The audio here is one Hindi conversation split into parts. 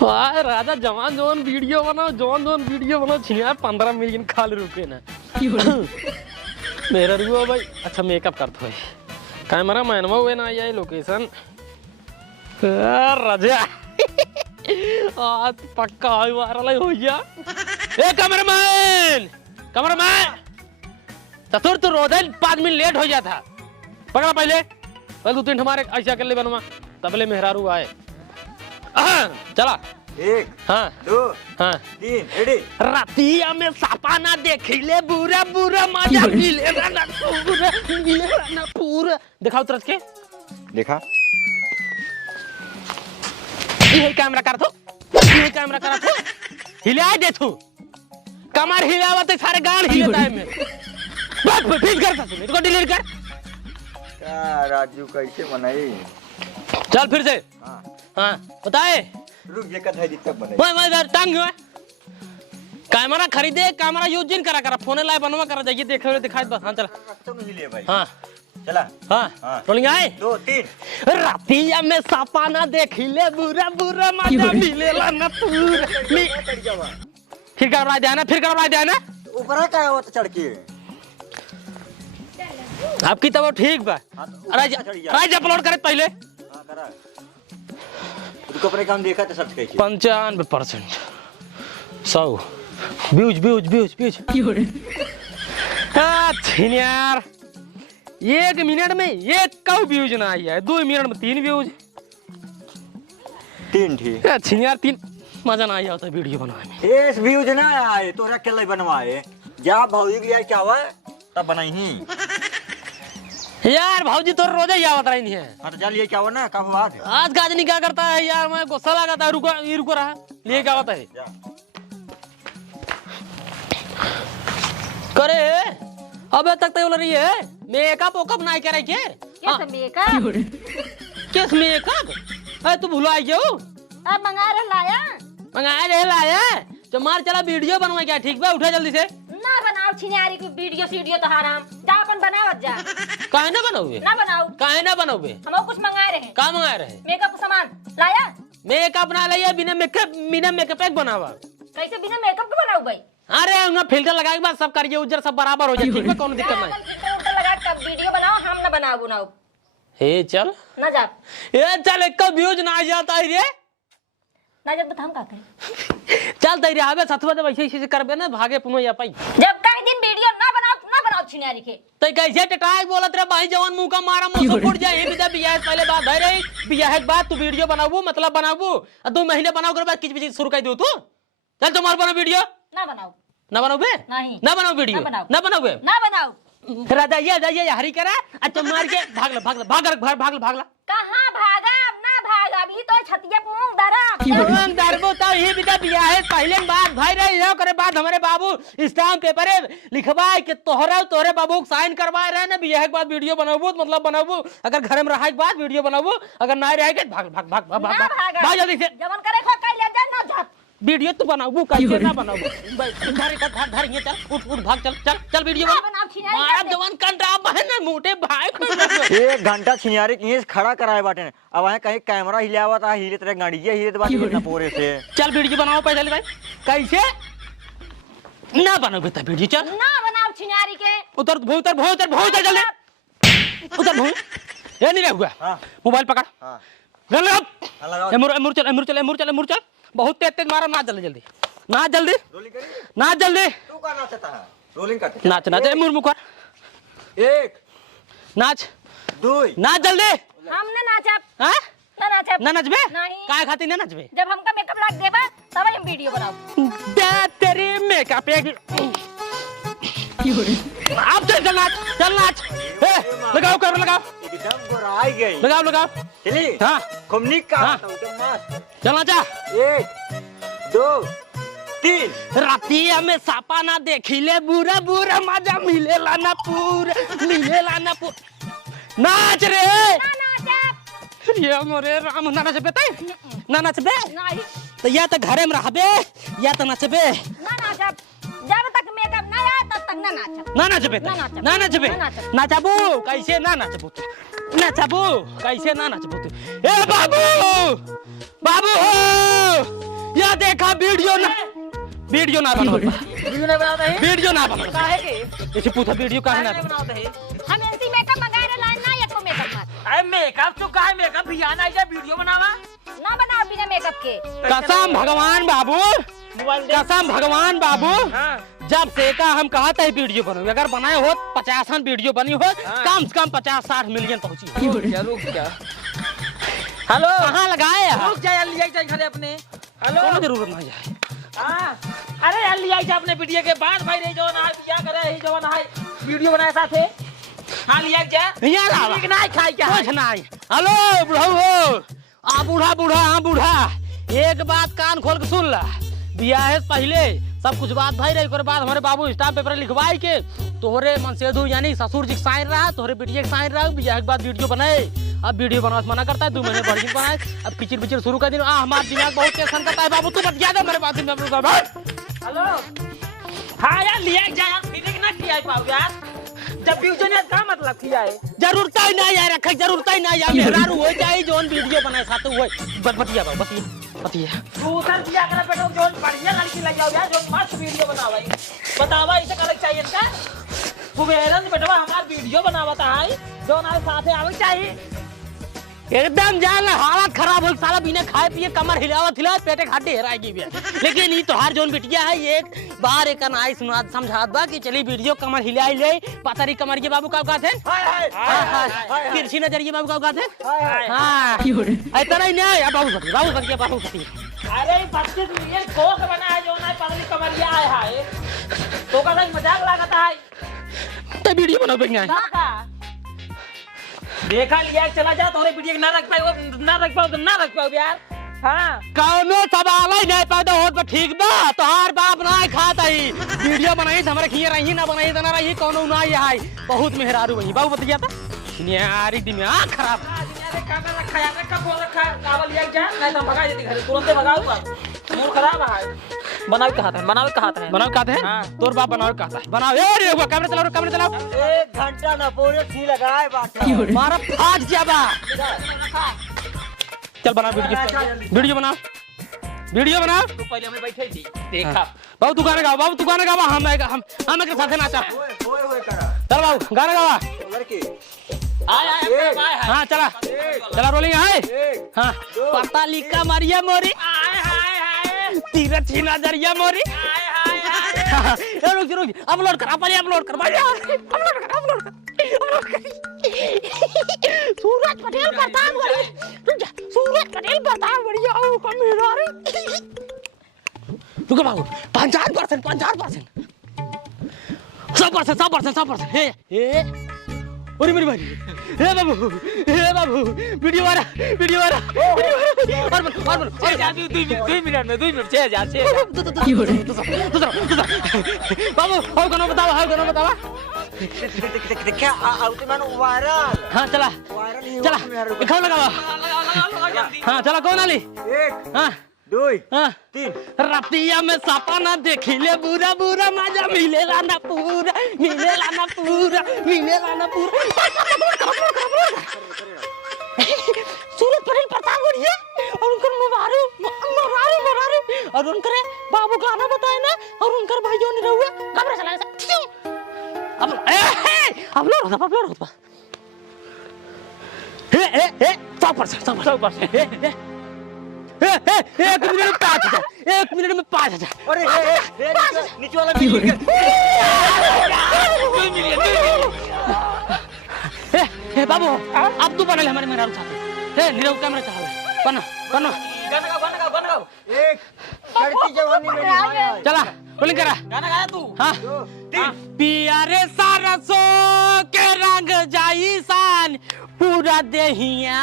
वाह राजा जवान जवान वीडियो बनाओ छिनिया 15 मिलियन खाली रुके ना मेरा रुआ भाई। अच्छा मेकअप करता है कैमरा मैन हुए ना ये लोकेशन राजा आज पक्का वायरल हो गया। ए कैमरामैन चतुर तू रोज 5 मिनट लेट हो गया था। पकड़ा पहले 2-3 हमारे ऐसा कर ले बनवा तबले मेहरारू आए। चला 1 हाँ 2 हाँ 3 रेडी। रातिया में सापा ना देखिले बुरा बुरा मजा मिलेगा ना पूरा दिखाओ तरस के देखा ये कैमरा कर दो हिला दे तू कमर हिलावत सारे गान हिलता है मैं बस फिर कर सकते इसको डिलीट कर। क्या राजू कैसे बनाई? चल फिर से हाँ बताए रुक ये कथा जी तक बनाई मैं इधर तंग हुआ कैमरा खरीदे कैमरा यूज नहीं करा फोन लाइव बनवा करा जाइए देख ले दिखाई बस। हाँ चला तो नहीं लिए भाई। हाँ चला हाँ रोलिंग आए 2 3 रातिया में सापा ना देखिले बुरा बुरा मजा मिलेला ना पूरा फिर करवा देना ऊपर का वो चढ़ के आपकी तब ठीक बा। राज अपलोड करे पहले। हां करा रुको पर काम देखा तो सर्च कैसे 95% 100 व्यूज यार 1 मिनट में 1 व्यूज ना आई है 2 मिनट में 3 व्यूज 3 ठीक अच्छा यार 3 मजा ना आया होता वीडियो बनाने में। इस व्यूज ना आए तो रख के ले बनवाए जा भौजी की यार क्या हुआ तब बनाई ही यार भाऊजी तो रोज ही आवत रही है। हां तो चल ये क्या हुआ ना कब बात है आज गाजनी क्या करता है यार मैं गुस्सा लगा था रुको रहा लिए क्या होता है करे अबे तक तो बोल रही है मेकअप ओकअप नहीं करे के किस मेकअप तू भूला आई क्यों अब मंगा रहे लाया तो मार चला वीडियो बनवा क्या ठीक बा उठा जल्दी से ना बनाओ छिनारी की वीडियो तो हराम जा अपन बनावत जा काहे ना बनाओगे ना बनाओ हम कुछ मंगाए रहे का मंगाए रहे मेकअप का सामान लाया मेकअप ना लाया बिना मेकअप एक बनावा कैसे बिना मेकअप के बनाऊ भाई? अरे उन्हें फिल्टर लगा के बाद सब करिए उज्जर सब बराबर हो जाए ठीक है कौन दिक्कत नहीं फिल्टर लगा के वीडियो बनाओ हम ना बनाओ हे चल ना जा ए चल एक व्यूज ना आ जाता है रे ना जब बताऊं का करे चल तेरे आवे सतवा जब ऐसे करबे ना भागे पुनो या पाई जब कई दिन वीडियो ना बनाओ छिनारी के तो कैसे टटाए बोलत रे भाई जवान मुंह का मारा मुंह से फुट जाए बिदा बियाह पहले बात भई रही बियाह के बाद तू वीडियो बनाबू मतलब बनाबू 2 महीने बनाओ के बाद किछ शुरू कर दू तू चल तुम्हारे बना वीडियो ना बनाओ नहीं ना बनाओ वीडियो ना बनाओ राजा ये जाइए हरी करा अच्छा मार के भागला कहां भागा अब ना भागा अभी तो छतिया पे मुंह धरा दरबो तो ही बिदा बियाह है पहले बात भाई रही हो करे बाद हमारे बाबू स्टाम्प पेपर लिखवाए के तोहरे बाबू को साइन करवाए रहे ना बियाह के बाद वीडियो बनाबू मतलब बनाबू अगर घर में रहे के बाद वीडियो बनाबू अगर ना रहे के भाग जल्दी से जवन करे खो कई ले जा ना जा वीडियो तो बनाबू कैसे ना बनाबू धर ये चल उठ भाग चल वीडियो बना मारा जवान कंट्रा बहन मोटे भाई 1 घंटा छिनारी की खड़ा कराए बाटे अब वहां कहीं कैमरा हिलावा था हिले तेरे गाड़ी ये हिले बात ना पूरे से चल वीडियो बनाओ पहले भाई कैसे ना बनाओगे तब वीडियो चल ना बनाओ छिनारी के उतर जल्दी उतर ये नहीं हुआ मोबाइल पकड़ हां चल बहुत तेज मारो ना जल्दी तू का नाचता है रोलिंग करते नाच मुर कर 1 नाच 2 नाच जल्दी हम ना नाचब हां ना नचबे नहीं काय खाती ना नचबे जब हमका मेकअप लग देबा तब हम वीडियो बनाओ दे तेरी मेकअप एक अब चल नाच लगाओ एकदम गोराई गई लगाओ चली हां कमनी का चल नाचा 1 2 3 रातिया में सापा ना देखिले बुरा बुरा मजा मिलेला ना पूरा नाच रे ये मोरे राम ना नाचबे नहीं तो या तो घरे में रहबे या तो नचबे ना नाचब जब तक मेकअप ना आए तब तक ना नाचब नाचबू कैसे ना नाचबू कैसे ना नाचबू ए बाबू हो देखा वीडियो ना बनाओ वीडियो नहीं बनाते हैं वीडियो ना बनाओ काहे के इसे पूछा वीडियो कहाँ ना बनाते हैं हम ऐसी मेकअप मंगाए रे लाइन ना एको मेकअप मत अरे मेकअप तो काहे मेकअप भी आना है वीडियो बनावा ना बनाओ बिना मेकअप के कसम भगवान बाबू कसम भगवान बाबू जब से का हम कहा था वीडियो बनो अगर बनाए हो 50 वीडियो बनी हो कम से कम 50-60 मिलियन पहुंची हेलो कहाँ लगाए रुक जा यार लिया घरे अपने हेलो कोनो जरूरत नहीं है अरे यार लिया अपने वीडियो के बाद भाई रे जो ना बिया करे ही जो ना वीडियो बनाए साथे हां लिया जा यहाँ लावा ठीक ना खाई क्या कुछ नहीं हेलो बुढ़ऊ आ बूढ़ा हाँ बूढ़ा एक बात कान खोल के सुन ला बिया है पहले सब कुछ बात भाई रही बाद हमारे बाबू स्टाम्प पेपर लिखवाई के तोहरे मनसेधु यानी ससुर जी के साइन रहा तोहरे बेटिया के साइन रहा बिया के बाद वीडियो बनाए अब वीडियो बनाने से मना करता है 2 महीने बढ़ बनाए अब पिचर शुरू कर दी हमारा दिमाग बहुत टेंशन करता है बाबू तू मत ज्यादा मेरे पास हेलो हां यार लिया जा यार फिर ना किया पाओ यार जब फ्यूजन है का मतलब किया है जरूरत ही नहीं यार रख जरूरत ही नहीं यार मेहरारू हो जाए जोन वीडियो बनाए साथ हुए बतिया बाबू बतिया तू सर किया कर बेटो जो बढ़िया लड़की लग जाओ यार जो मस्त वीडियो बनावा बतावा इसे करे चाहिए का तू बेरन बेटवा हमारा वीडियो बनावता है जो ना साथे आवे चाहिए एकदम जान हालत खराब हो साला बिना खाए पिए कमर हिलावत पेटे घाटे हेराएगी भी लेकिन ये तोहार जोन बिटिया है एक बार एक नाई सुना समझात बा कि चली वीडियो कमर हिलाई ले पतरी कमर के बाबू का थे तिरछी नजरिए बाबू का थे हां इतना ही नहीं अब बाबू अरे 25 मिलियन कोस बना है जो ना पतली कमरिया है तो का मजाक लागता है तो वीडियो बनाओ बेंगे देखा लिया चला जा तोरे वीडियो ना रख पाओ यार हां कौनो सवाल ही नहीं पैदा होत पर ठीक बा तोहार बाप ना खाता ही वीडियो बनाई त हमरे खिए रही ना बनाई त ना रही कौनो ना है बहुत मेहरारू वही बाबू बतिया था यारी दिमाग खराब काका रखा यार कब बोल रखा कावल लिया जा नहीं तो भगा देती घर तुरंत भगाऊंगा मूड खराब है बनाओ कहता है तोर बाप बनाओ कहता है बनाओ ए रे कैमरा चलाओ 1 घंटा ना पूरे सी लगाए बाटे मारा फाट जाबा चल बना वीडियो बना तू पहले हमें बैठे थी देखा बाबू तू गाना गावा हम एक साथ नाचा ओए करा चल बाबू गाना गावा लड़की आए हाँ चला रोलिंग है हाँ पता लिखा मारिया मोरी तीर छीना जरिया मोरी रुक अपलोड कर सूरज पटेल प्रताप बढ़िया मेरा रुको बाबू 50% 100% हे ओरे मेरी भाई हे बाबू वीडियो आ रहा और जा 2 मिनट में 2 मिनट 6000 बाबू हाउ कनो बतावा क्या आउट मैन वायरल हां चला दिखाओ लगावा हां चला कौन आली 1 हां 2 हां 3 रतिया में सपना देखिले बुरा मजा मिलेला ना पूरा सूरज पटेल प्रताप बढ़िया और उनकर मरारू और उनकर बाबू गाना बताए ना और उनकर भाइयों ने रहुआ कैमरा चलाए अपलोड होता हे 100% 1 मिनट में 5,000 अरे नीचे वाला मिलियन बाबू अब तू बना हमारे मेहरारू साथ नीरव कैमरा चला बना गाना एक लड़की जवानी में नहीं चला रोलिंग करा गाना गाया तू हाँ 3 पियारे सरसो के रंग जाई सान पूरा देहिया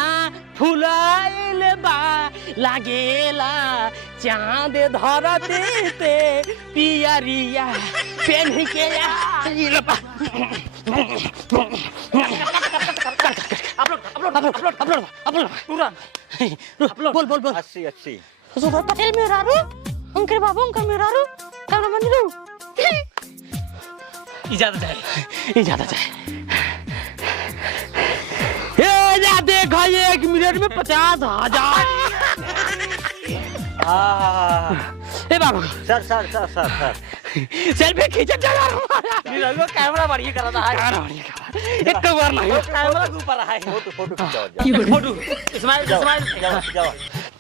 फुलाइल बा लागेला चांद धरती पे पियरिया पेन के अपलोड बोल 80 सूरज पटेल मेहरारू उनके बाबू मेहरारू कैमरा बन लो इजाजत है ये जा देखो ये 1 मिनट में 50,000। ए बाबू sir sir sir sir sir selfie खींचत जा रहा हूं। रघु कैमरा बढ़िया कर रहा है। एक बार नहीं कैमरा के ऊपर है। फोटो फोटो खिंचाओ फोटो स्माइल स्माइल जाओ।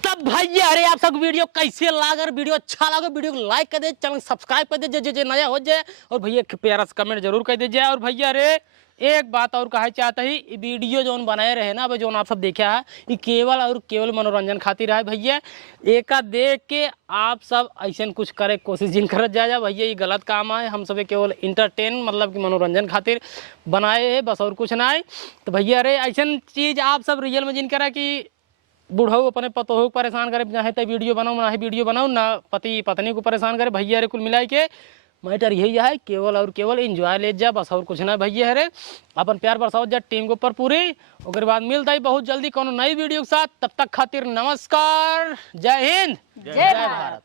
तब भैया अरे आप सब वीडियो कैसे लगा, वीडियो अच्छा लगा वीडियो को लाइक कर दे, चैनल सब्सक्राइब कर दे जे नया हो जाए, और भैया प्यारा सा कमेंट जरूर कर दीजिए। और भैया अरे एक बात और कहा चाहता ही, वीडियो जो बनाए रहे ना, अब जो आप सब देखा है ये केवल और केवल मनोरंजन खातिर है भैया। एक देख के आप सब ऐसा कुछ करे कोशिश जिन करत जा भैया, ये गलत काम है। हम सब केवल इंटरटेन मतलब कि मनोरंजन खातिर बनाए है बस, और कुछ ना है। तो भैया अरे ऐसा चीज़ आप सब रियल में जिन करा कि बूढ़ऊ अपने पतोह को परेशान करे, चाहे तो वीडियो बनाओ ना वीडियो बनाओ ना पति पत्नी को परेशान करे भैया अरे कुल मिला के मैटर यही है, केवल और केवल एंजॉय ले जा बस, और कुछ ना भैया अरे अपन प्यार बरसाओ जा टीम के ऊपर पूरी। उसके बाद मिलता है बहुत जल्दी कोनो नई वीडियो के साथ, तब तक खातिर नमस्कार, जय हिंद, जय भारत।